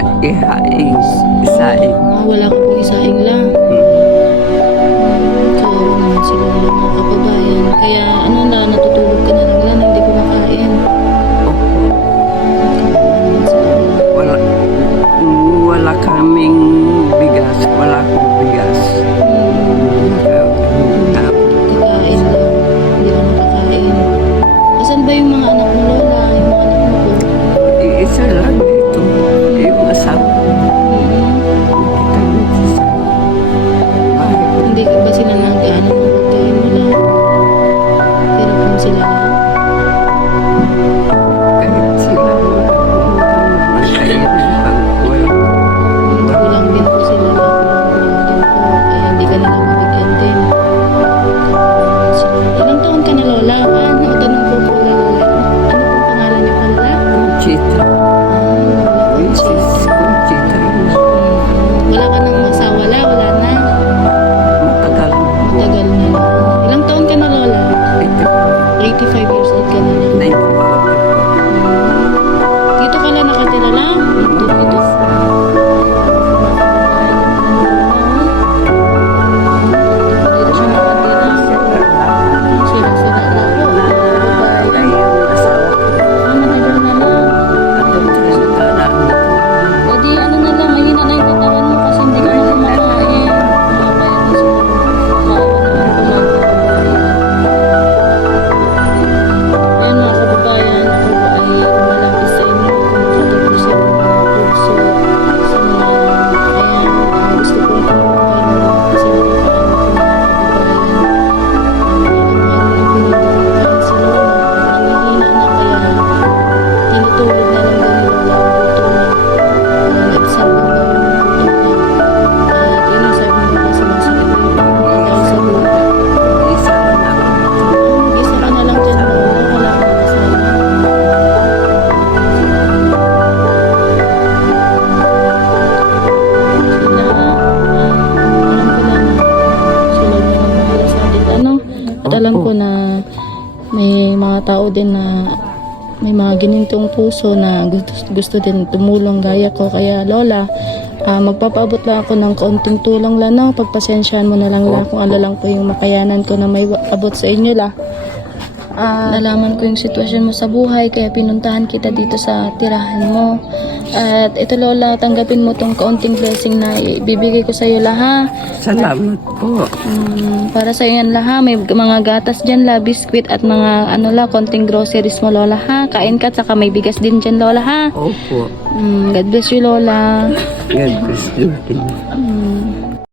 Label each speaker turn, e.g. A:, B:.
A: isa, ihaing, isaing. Ah, wala ko po isaing lang. Hmm. Tao din na may mga ginintong puso na gusto, gusto din tumulong gaya ko. Kaya Lola, ah, magpapaabot lang ako ng kaunting tulong lang. No? Pagpasensyahan mo na lang la kung ano lang po yung makayanan ko na may abot sa inyo la. Ah, nalaman ko yung sitwasyon mo sa buhay kaya pinuntahan kita dito sa tirahan mo. At ito Lola, tanggapin mo tong kaunting blessing na ibibigay ko sa iyo la ha.
B: Salamat po.
A: Mm, para sa yan la ha, may mga gatas dyan la, biskwit at mga ano la, konting groceries mo Lola ha. Kain ka, saka may bigas din dyan Lola ha.
B: Opo.
A: Mm, God bless you Lola.
B: God bless you.
A: Mm.